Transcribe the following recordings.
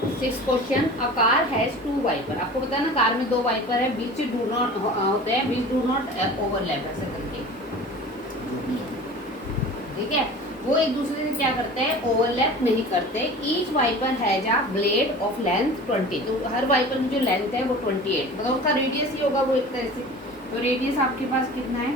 Six question, a car has two wiper. आपको पता है ना कार में दो वाइपर है, बीच डू नॉट होते हैं, बीच डू नॉट ओवरलैप ऐसे करके, ठीक है। वो एक दूसरे से क्या करते हैं, ओवरलैप नहीं करते। Each wiper has a blade of length 20, तो हर वाइपर में जो लेंथ है वो 28, मतलब उसका रेडियस ही होगा वो एक तरह से। तो रेडियस आपके पास कितना है,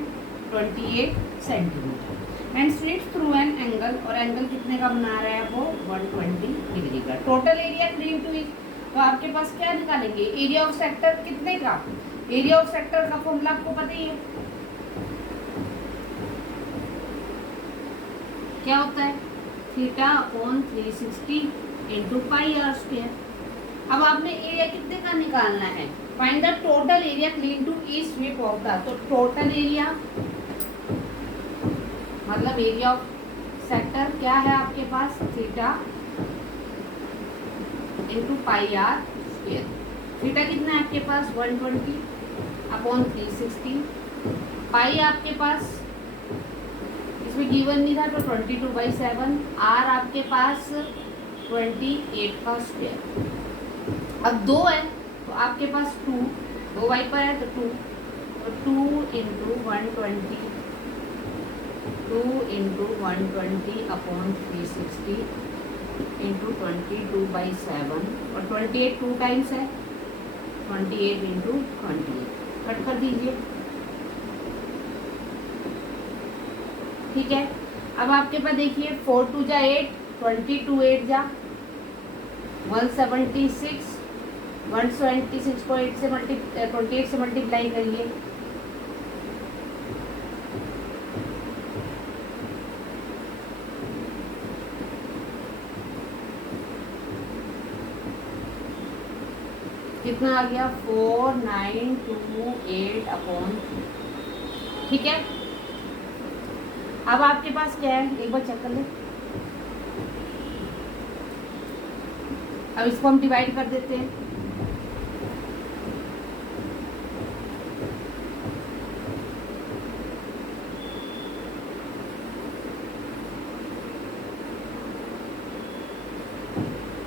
28 centimetre. And slit through an angle, और एंगल कितने का बना रहा है वो, 120 डिग्री का। टोटल एरिया 3 into each, तो आपके पास क्या निकालेंगे, एरिया ऑफ सेक्टर कितने का, एरिया ऑफ सेक्टर का फॉर्मूला आपको पता ही है, क्या होता है, theta upon 360 into pi r square. अब आपने एरिया कितने का निकालना है, find the total area clean to east sweep of the, तो टोटल एरिया मतलब एरिया ऑफ सेक्टर क्या है आपके पास, theta into pi r square. Theta कितना है आपके पास 120 अपॉन 360, पाई आपके पास इसमें गिवन नहीं था तो 22/7, आर आपके पास 28 का स्क्वायर। अब दो है तो आपके पास 2, दो वाइपर है तो 2, तो 2 इंटू 120, 2 इंटू 120 अपॉन 360 इंटू 22/7, और 28 टू टाइम्स है, 28 इंटू 28 कट कर दीजिए, ठीक है। अब आपके पास देखिए 4 2 जा 8, 20 2 8 जा 176, 176 को 8 से 28 से मल्टीप्लाई करिए, कितना आ गया 4928 अपॉन, ठीक है। अब आपके पास क्या है, एक बार चेक कर ले, अब इसको हम डिवाइड कर देते हैं,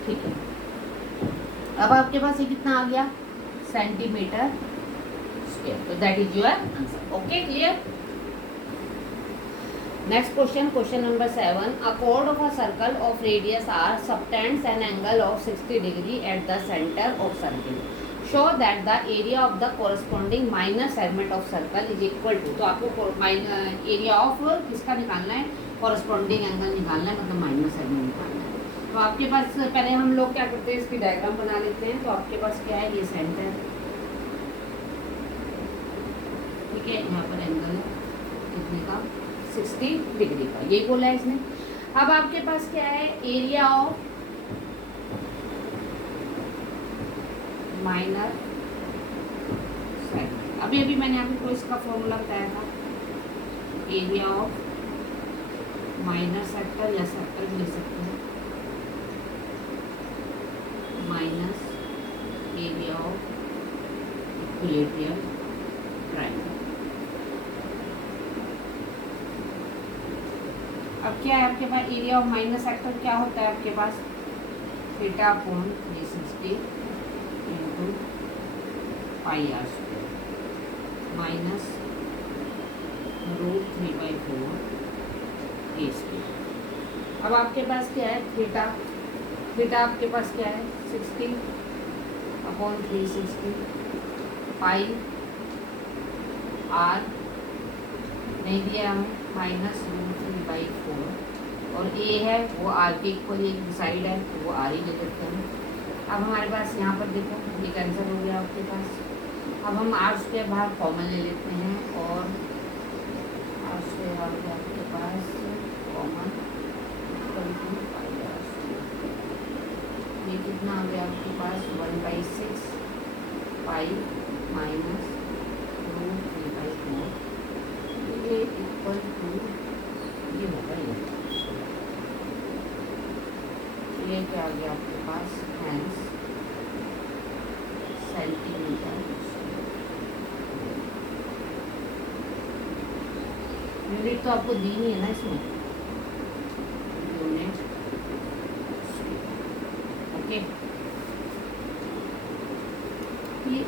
ठीक है। अब आपके पास ये कितना आ गया, सेंटीमीटर स्क्वायर, तो that is your answer. Okay, clear. Next question, question number 7, a chord of a circle of radius r subtends an angle of 60 degree at the center of circle. Show that the area of the corresponding minor segment of circle is equal to, तो आपको area of किसका निकालना है, corresponding angle निकालना है, मतलब minor segment निकालना है। तो आपके पास पहले हम लोग क्या करते हैं, इसकी डायग्राम बना लेते हैं। तो आपके पास क्या है, ये सेंटर, ठीक है, यहाँ पर एंगल कितने का, 60 डिग्री का, यही बोला है इसने। अब आपके पास क्या है, एरिया ऑफ माइनर सेगमेंट, अभी अभी मैंने आपको इसका फॉर्मूला बताया था, एरिया ऑफ माइनर सेक्टर या सेक्टर भी ले सकते हैं, minus area of equilateral triangle. अब क्या है आपके पास, एरिया ऑफ माइनस सेक्टर क्या होता है आपके पास, theta upon 360 into pi r square minus √3/4 a square. अब आपके पास क्या है, थीटा, थीटा आपके पास क्या है 60 अपॉन 360, पाई आर नहीं दिया हमें, माइनस √3/4, और ए है वो आर के इक्वल एक साइड है तो वो आर ही ले लेते हैं। अब हमारे पास यहाँ पर देखो ये कैंसिल हो गया आपके पास। अब हम आर स्क्वायर बाहर कॉमन ले लेते हैं, और आर स्क्वायर आ गया आपके पास कॉमन, ये कितना आ गया आपके पास 1/6 पाई माइनस √3/4, ये इक्वल टू ये होगा ये क्या आ गया आपके पास, हैंस सेंटीमीटर। यूनिट तो आपको दी नहीं है ना इसमें, यूनिट, ओके। ये